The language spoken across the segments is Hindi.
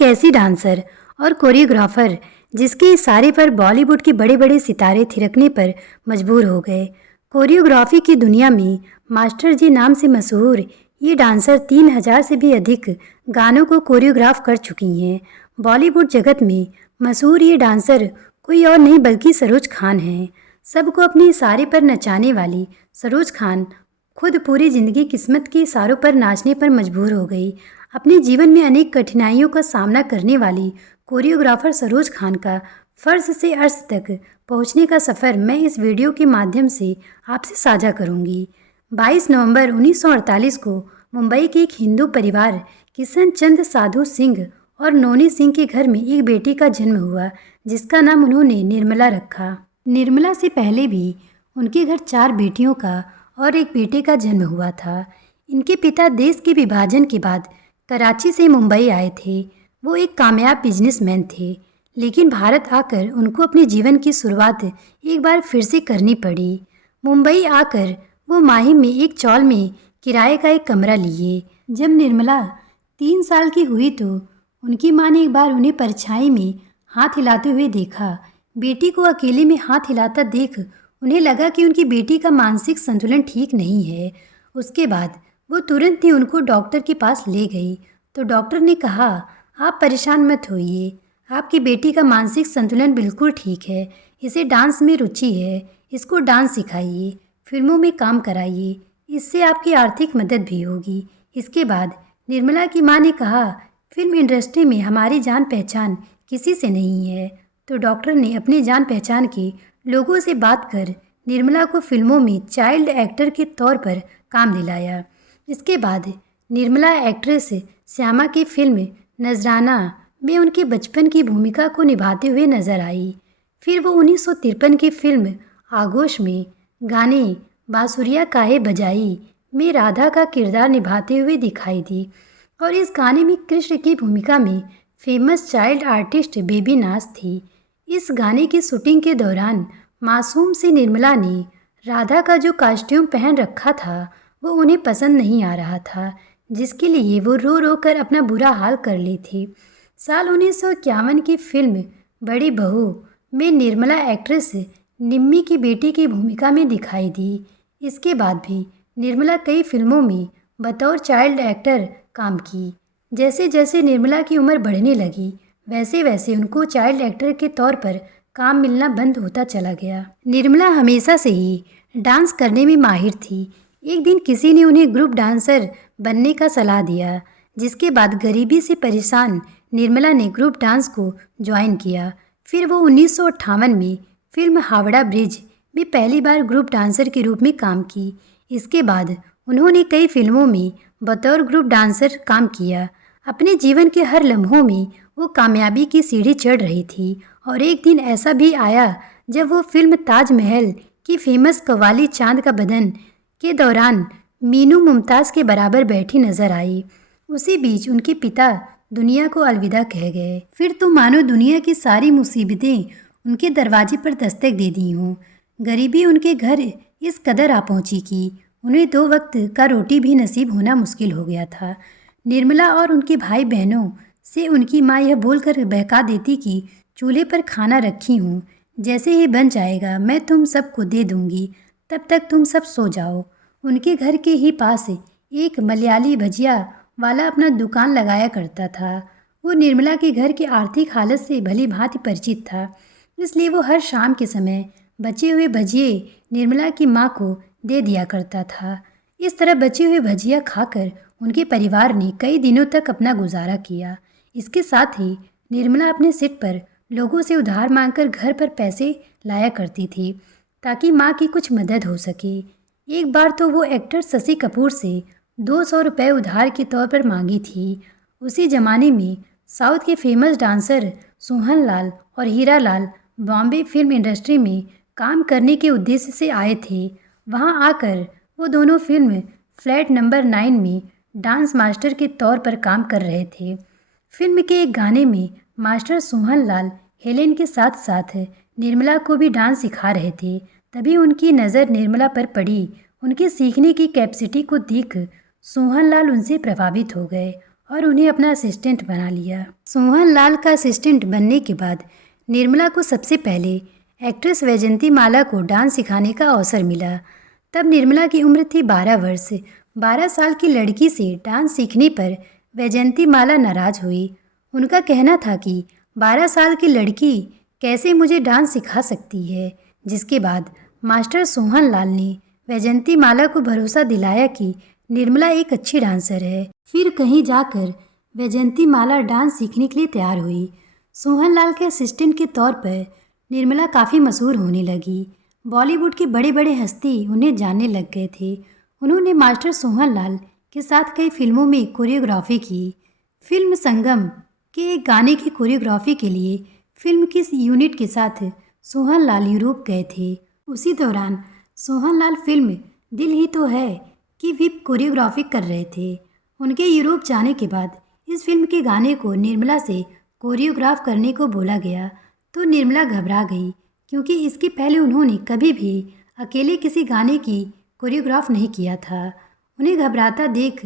एक ऐसी डांसर और कोरियोग्राफर जिसके इशारे पर बॉलीवुड के बड़े बड़े सितारे थिरकने पर मजबूर हो गए। कोरियोग्राफी की दुनिया में मास्टर जी नाम से मशहूर ये डांसर 3000 से भी अधिक गानों को कोरियोग्राफ कर चुकी हैं। बॉलीवुड जगत में मशहूर ये डांसर कोई और नहीं बल्कि सरोज खान हैं। सबको अपने इशारे पर नचाने वाली सरोज खान खुद पूरी जिंदगी किस्मत के इशारों पर नाचने पर मजबूर हो गई। अपने जीवन में अनेक कठिनाइयों का सामना करने वाली कोरियोग्राफर सरोज खान का फर्ज से अर्श तक पहुंचने का सफ़र मैं इस वीडियो के माध्यम से आपसे साझा करूंगी। 22 नवंबर 1948 को मुंबई के एक हिंदू परिवार किशन चंद साधु सिंह और नोनी सिंह के घर में एक बेटी का जन्म हुआ, जिसका नाम उन्होंने निर्मला रखा। निर्मला से पहले भी उनके घर 4 बेटियों का और एक बेटे का जन्म हुआ था। इनके पिता देश के विभाजन के बाद कराची से मुंबई आए थे। वो एक कामयाब बिजनेसमैन थे, लेकिन भारत आकर उनको अपने जीवन की शुरुआत एक बार फिर से करनी पड़ी। मुंबई आकर वो माहिम में एक चॉल में किराए का एक कमरा लिए। जब निर्मला 3 साल की हुई तो उनकी माँ ने एक बार उन्हें परछाई में हाथ हिलाते हुए देखा। बेटी को अकेले में हाथ हिलाता देख उन्हें लगा कि उनकी बेटी का मानसिक संतुलन ठीक नहीं है। उसके बाद वो तुरंत ही उनको डॉक्टर के पास ले गई तो डॉक्टर ने कहा, आप परेशान मत होइए, आपकी बेटी का मानसिक संतुलन बिल्कुल ठीक है। इसे डांस में रुचि है, इसको डांस सिखाइए, फिल्मों में काम कराइए, इससे आपकी आर्थिक मदद भी होगी। इसके बाद निर्मला की माँ ने कहा, फिल्म इंडस्ट्री में हमारी जान पहचान किसी से नहीं है। तो डॉक्टर ने अपने जान पहचान के लोगों से बात कर निर्मला को फिल्मों में चाइल्ड एक्टर के तौर पर काम दिलाया। इसके बाद निर्मला एक्ट्रेस श्यामा की फिल्म नजराना में उनके बचपन की भूमिका को निभाते हुए नजर आई। फिर वो 1953 की फिल्म आगोश में गाने बांसुरिया काहे बजाई में राधा का किरदार निभाते हुए दिखाई दी और इस गाने में कृष्ण की भूमिका में फेमस चाइल्ड आर्टिस्ट बेबी नाज थी। इस गाने की शूटिंग के दौरान मासूम सी निर्मला ने राधा का जो कॉस्ट्यूम पहन रखा था वो उन्हें पसंद नहीं आ रहा था, जिसके लिए वो रो रो कर अपना बुरा हाल कर ली थी। साल 1951 की फिल्म बड़ी बहू में निर्मला एक्ट्रेस निम्मी की बेटी की भूमिका में दिखाई दी। इसके बाद भी निर्मला कई फिल्मों में बतौर चाइल्ड एक्टर काम की। जैसे जैसे निर्मला की उम्र बढ़ने लगी वैसे वैसे उनको चाइल्ड एक्टर के तौर पर काम मिलना बंद होता चला गया। निर्मला हमेशा से ही डांस करने में माहिर थी। एक दिन किसी ने उन्हें ग्रुप डांसर बनने का सलाह दिया, जिसके बाद गरीबी से परेशान निर्मला ने ग्रुप डांस को ज्वाइन किया। फिर वो 1958 में फिल्म हावड़ा ब्रिज में पहली बार ग्रुप डांसर के रूप में काम की। इसके बाद उन्होंने कई फिल्मों में बतौर ग्रुप डांसर काम किया। अपने जीवन के हर लम्हों में वो कामयाबी की सीढ़ी चढ़ रही थी और एक दिन ऐसा भी आया जब वो फिल्म ताजमहल की फेमस कव्वाली चांद का बदन के दौरान मीनू मुमताज़ के बराबर बैठी नजर आई। उसी बीच उनके पिता दुनिया को अलविदा कह गए। फिर तो मानो दुनिया की सारी मुसीबतें उनके दरवाजे पर दस्तक दे दी हों। गरीबी उनके घर इस कदर आ पहुंची कि उन्हें 2 वक्त का रोटी भी नसीब होना मुश्किल हो गया था। निर्मला और उनके भाई बहनों से उनकी माँ यह बोलकर बहका देती कि चूल्हे पर खाना रखी हूँ, जैसे ही बन जाएगा मैं तुम सबको दे दूँगी, तब तक तुम सब सो जाओ। उनके घर के ही पास एक मलयाली भजिया वाला अपना दुकान लगाया करता था। वो निर्मला के घर की आर्थिक हालत से भली भांति परिचित था, इसलिए वो हर शाम के समय बचे हुए भजिए निर्मला की माँ को दे दिया करता था। इस तरह बचे हुए भजिया खाकर उनके परिवार ने कई दिनों तक अपना गुजारा किया। इसके साथ ही निर्मला अपने सिट पर लोगों से उधार मांगकर घर पर पैसे लाया करती थी ताकि माँ की कुछ मदद हो सके। एक बार तो वो एक्टर शशि कपूर से 200 रुपये उधार के तौर पर मांगी थी। उसी ज़माने में साउथ के फेमस डांसर सोहन लाल और हीरा लाल बॉम्बे फिल्म इंडस्ट्री में काम करने के उद्देश्य से आए थे। वहाँ आकर वो दोनों फिल्म फ्लैट नंबर 9 में डांस मास्टर के तौर पर काम कर रहे थे। फिल्म के एक गाने में मास्टर सोहन लाल हेलेन के साथ साथ निर्मला को भी डांस सिखा रहे थे। तभी उनकी नज़र निर्मला पर पड़ी। उनके सीखने की कैपेसिटी को देख सोहन लाल उनसे प्रभावित हो गए और उन्हें अपना असिस्टेंट बना लिया। सोहन लाल का असिस्टेंट बनने के बाद निर्मला को सबसे पहले एक्ट्रेस वैजयंती माला को डांस सिखाने का अवसर मिला। तब निर्मला की उम्र थी 12 वर्ष। 12 साल की लड़की से डांस सीखने पर वैजयंती माला नाराज हुई। उनका कहना था कि 12 साल की लड़की कैसे मुझे डांस सिखा सकती है। जिसके बाद मास्टर सोहन लाल ने वैजयंती माला को भरोसा दिलाया कि निर्मला एक अच्छी डांसर है। फिर कहीं जाकर वैजयंती माला डांस सीखने के लिए तैयार हुई। सोहन लाल के असिस्टेंट के तौर पर निर्मला काफ़ी मशहूर होने लगी। बॉलीवुड के बड़े बड़े हस्ती उन्हें जानने लग गए थे। उन्होंने मास्टर सोहन लाल के साथ कई फिल्मों में कोरियोग्राफी की। फिल्म संगम के एक गाने की कोरियोग्राफी के लिए फिल्म की यूनिट के साथ सोहन लाल यूरोप गए थे। उसी दौरान सोहन लाल फिल्म दिल ही तो है की भी कोरियोग्राफी कर रहे थे। उनके यूरोप जाने के बाद इस फिल्म के गाने को निर्मला से कोरियोग्राफ करने को बोला गया तो निर्मला घबरा गई, क्योंकि इसके पहले उन्होंने कभी भी अकेले किसी गाने की कोरियोग्राफ नहीं किया था। उन्हें घबराता देख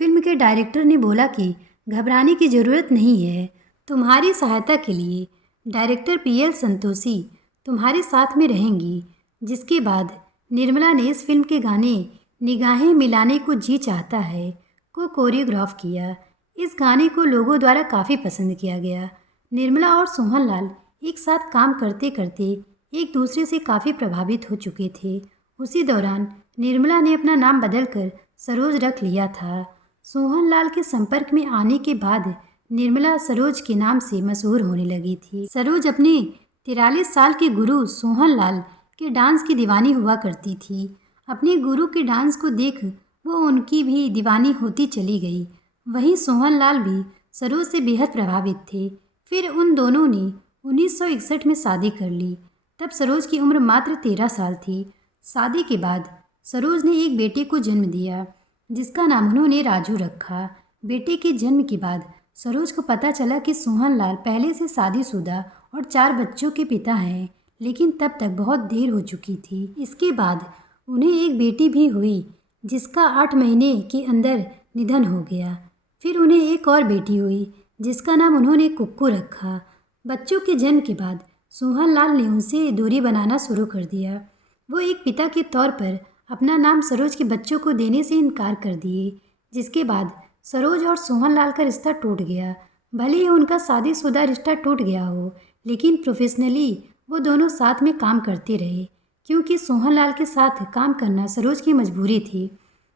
फिल्म के डायरेक्टर ने बोला कि घबराने की ज़रूरत नहीं है, तुम्हारी सहायता के लिए डायरेक्टर PL संतोषी तुम्हारे साथ में रहेंगी। जिसके बाद निर्मला ने इस फिल्म के गाने निगाहें मिलाने को जी चाहता है को कोरियोग्राफ किया। इस गाने को लोगों द्वारा काफ़ी पसंद किया गया। निर्मला और सोहन लाल एक साथ काम करते करते एक दूसरे से काफ़ी प्रभावित हो चुके थे। उसी दौरान निर्मला ने अपना नाम बदलकर सरोज रख लिया था। सोहन लाल के संपर्क में आने के बाद निर्मला सरोज के नाम से मशहूर होने लगी थी। सरोज अपने 43 साल के गुरु सोहन लाल के डांस की दीवानी हुआ करती थी। अपने गुरु के डांस को देख वो उनकी भी दीवानी होती चली गई। वहीं सोहन लाल भी सरोज से बेहद प्रभावित थे। फिर उन दोनों ने 1961 में शादी कर ली। तब सरोज की उम्र मात्र 13 साल थी। शादी के बाद सरोज ने एक बेटे को जन्म दिया, जिसका नाम उन्होंने राजू रखा। बेटे के जन्म के बाद सरोज को पता चला कि सोहन लाल पहले से शादीशुदा और 4 बच्चों के पिता हैं, लेकिन तब तक बहुत देर हो चुकी थी। इसके बाद उन्हें एक बेटी भी हुई, जिसका 8 महीने के अंदर निधन हो गया। फिर उन्हें एक और बेटी हुई, जिसका नाम उन्होंने कुक्कू रखा। बच्चों के जन्म के बाद सोहन लाल ने उनसे दूरी बनाना शुरू कर दिया। वो एक पिता के तौर पर अपना नाम सरोज के बच्चों को देने से इनकार कर दिए। जिसके बाद सरोज और सोहन लाल का रिश्ता टूट गया। भले ही उनका शादीशुदा रिश्ता टूट गया हो, लेकिन प्रोफेशनली वो दोनों साथ में काम करते रहे, क्योंकि सोहन लाल के साथ काम करना सरोज की मजबूरी थी।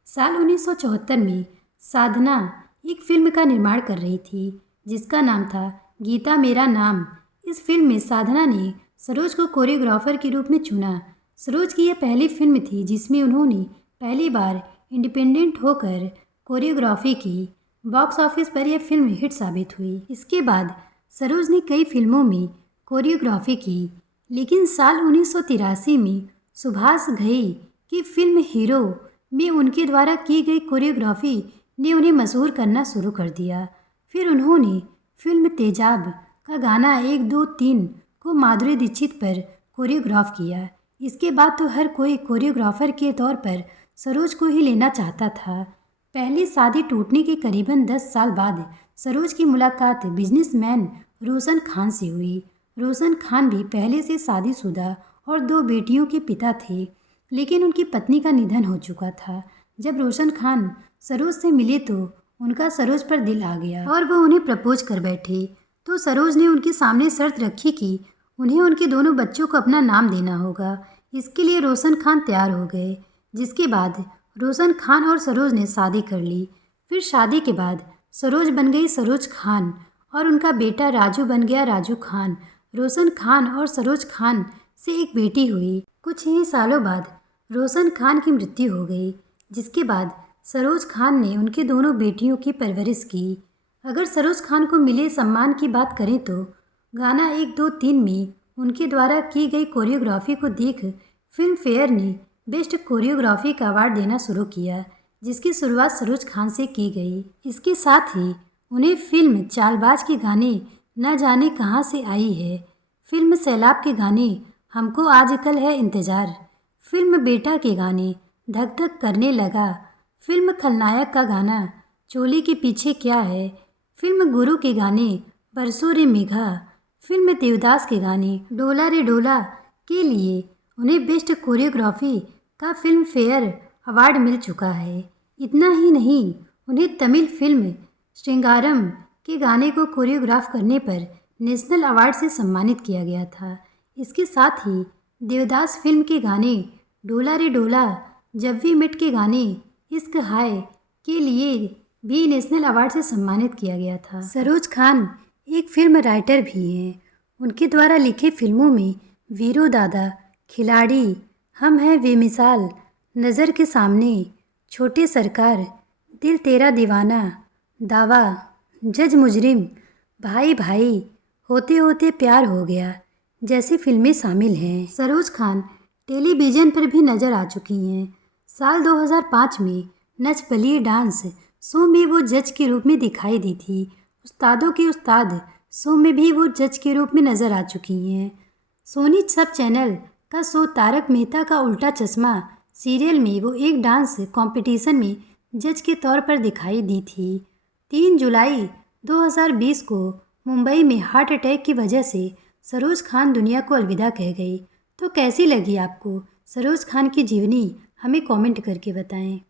साल 1974 में साधना एक फिल्म का निर्माण कर रही थी, जिसका नाम था गीता मेरा नाम। इस फिल्म में साधना ने सरोज को कोरियोग्राफर के रूप में चुना। सरोज की यह पहली फिल्म थी जिसमें उन्होंने पहली बार इंडिपेंडेंट होकर कोरियोग्राफी की। बॉक्स ऑफिस पर यह फिल्म हिट साबित हुई। इसके बाद सरोज ने कई फिल्मों में कोरियोग्राफी की, लेकिन साल 1983 में सुभाष घई की फिल्म हीरो में उनके द्वारा की गई कोरियोग्राफी ने उन्हें मशहूर करना शुरू कर दिया। फिर उन्होंने फिल्म तेजाब का गाना 1 2 3 को माधुरी दीक्षित पर कोरियोग्राफ किया। इसके बाद तो हर कोई कोरियोग्राफर के तौर पर सरोज को ही लेना चाहता था। पहली शादी टूटने के करीबन 10 साल बाद सरोज की मुलाकात बिजनेसमैन रोशन खान से हुई। रोशन खान भी पहले से शादीशुदा और 2 बेटियों के पिता थे, लेकिन उनकी पत्नी का निधन हो चुका था। जब रोशन खान सरोज से मिले तो उनका सरोज पर दिल आ गया और वह उन्हें प्रपोज कर बैठे। तो सरोज ने उनके सामने शर्त रखी कि उन्हें उनके दोनों बच्चों को अपना नाम देना होगा। इसके लिए रोशन खान तैयार हो गए। जिसके बाद रोशन खान और सरोज ने शादी कर ली। फिर शादी के बाद सरोज बन गई सरोज खान और उनका बेटा राजू बन गया राजू खान। रोशन खान और सरोज खान से एक बेटी हुई। कुछ ही सालों बाद रोशन खान की मृत्यु हो गई, जिसके बाद सरोज खान ने उनके दोनों बेटियों की परवरिश की। अगर सरोज खान को मिले सम्मान की बात करें तो गाना 1 2 3 में उनके द्वारा की गई कोरियोग्राफी को देख फिल्म फेयर ने बेस्ट कोरियोग्राफी का अवार्ड देना शुरू किया, जिसकी शुरुआत सरोज खान से की गई। इसके साथ ही उन्हें फिल्म चालबाज के गाने न जाने कहाँ से आई है, फिल्म सैलाब के गाने हमको आजकल है इंतज़ार, फिल्म बेटा के गाने धक धक करने लगा, फिल्म खलनायक का गाना चोली के पीछे क्या है, फिल्म गुरु के गाने, बरसों रे मेघा, फिल्म देवदास के गाने, डोला रे डोला के लिए उन्हें बेस्ट कोरियोग्राफी का फिल्म फेयर अवार्ड मिल चुका है। इतना ही नहीं, उन्हें तमिल फिल्म श्रृंगारम के गाने को कोरियोग्राफ करने पर नेशनल अवार्ड से सम्मानित किया गया था। इसके साथ ही देवदास फिल्म के गाने डोला रे डोला, जब वी मेट के गाने इश्क हाय के लिए भी नेशनल अवार्ड से सम्मानित किया गया था। सरोज खान एक फिल्म राइटर भी हैं। उनके द्वारा लिखे फिल्मों में वीरो दादा, खिलाड़ी, हम हैं बेमिसाल, नज़र के सामने, छोटे सरकार, दिल तेरा दीवाना, दावा, जज मुजरिम, भाई भाई, होते होते प्यार हो गया जैसी फिल्में शामिल हैं। सरोज खान टेलीविज़न पर भी नज़र आ चुकी हैं। साल 2005 में नच बलिए डांस शो में वो जज के रूप में दिखाई दी थी। उस्तादों के उस्ताद शो में भी वो जज के रूप में नज़र आ चुकी हैं। सोनी सब चैनल का शो तारक मेहता का उल्टा चश्मा सीरियल में वो एक डांस कंपटीशन में जज के तौर पर दिखाई दी थी। 3 जुलाई 2020 को मुंबई में हार्ट अटैक की वजह से सरोज खान दुनिया को अलविदा कह गई। तो कैसी लगी आपको सरोज खान की जीवनी, हमें कमेंट करके बताएं।